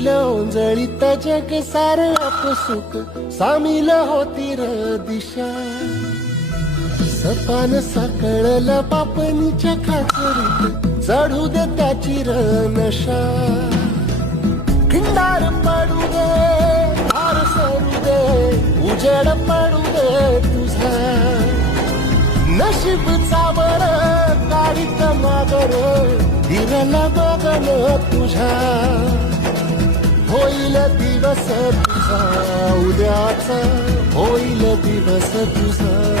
येईल ओंजळीत जग सार अपसुक सामील होती र दिशा सपान साकळलं पापणीच्या खाचरीत चढू दे त्याची र नशा खिंडार पडू दे धार सरू दे उजेड पडू दे तुझा नशीब चावर गाडीत मागर हिरला बघन तुझ्या होईल दिवस तुझा उद्याचा होईल दिवस तुझा